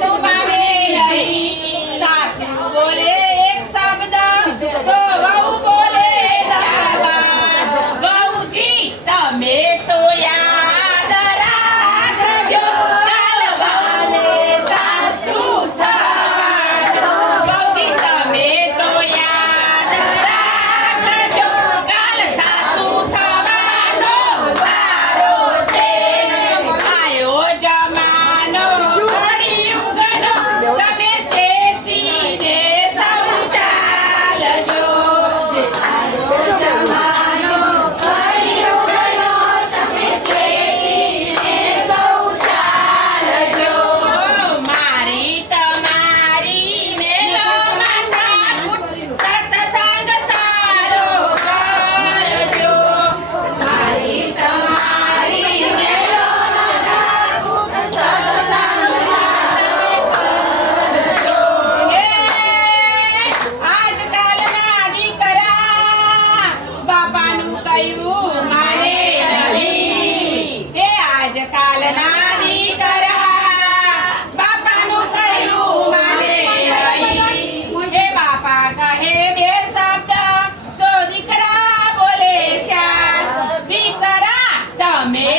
બધું માને નહીં. સાસુ બોલે એક શબ્દ તો વહુ બોલે 10 વાર. વહુજી તમે તો યાદ રાખજો, કાલ વહુને સાસુ થવાનો. વહુજી તમે તો યાદ રાખજો, કાલ સાસુ થવાનો વારો છે. આયો જમાનો કળિયુગનો, તમે ચેતીને સૌ ચાલજો. આયો જમાનો કળિયુગનો, તમે ચેતીને સૌ ચાલજો. મારી તમારી મેલોમાં ઠાઠ સત્સંગ સારો કરજો. મારી તમારી મેલોમાં ઠાઠ સત્સંગ સારો કરજો. આજકાલના દીકરા બાપાનું કહ્યું માને નહીં. આજકાલના દીકરા બાપાનું કહ્યું માને નહીં. બાપા કહે 2 શબ્દ તો દીકરા બોલે 4. દીકરા તમે